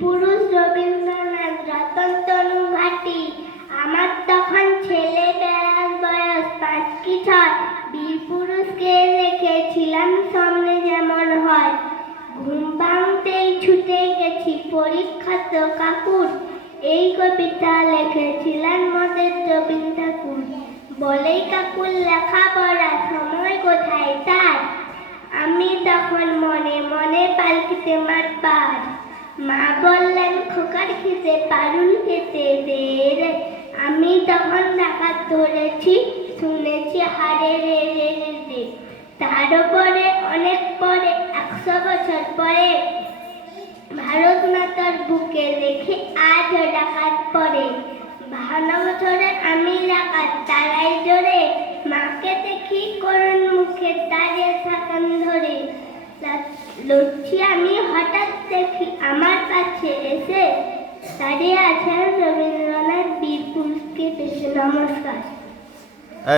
পুরুষ রবীন্দ্রনাথ রতন তনু ঘাটি। আমার তখন ছেলেবেলার বয়স 5 কি 6। বীর পুরুষকে রেখেছিলাম সামনে যেমন হয়। ঘুম ভাঙতেই ছুটে গেছি পরীক্ষাত কাকুর। এই কবিতা লিখেছিলেন মোদের রবীন্দ্র ঠাকুর। বলেই কাকুর লেখাপড়া সময় কোথায় তার। আমি তখন মনে মনে পালকিতে মাঠ পার। মা বললেন খোকার খেতে পারুল খেতে দে রে। আমি তখন ডাকাত ধরেছি, শুনেছি হারে রে রে রে রে। তার উপরে অনেক পরে 100 বছর পরে ভারত মাতার বুকে রেখে আজ ডাকাত পড়ে। 52 বছরে আমি ডাকাত তারাই জোরে। মাকে দেখি করুণ মুখে দাঁড়িয়ে থাকেন ধরে। লড়ছি আমি, হঠাৎ দেখি আমার কাছে এসে দাঁড়িয়ে আছেন রবীন্দ্রনাথ বীর পুরুষকে দেশে। নমস্কার।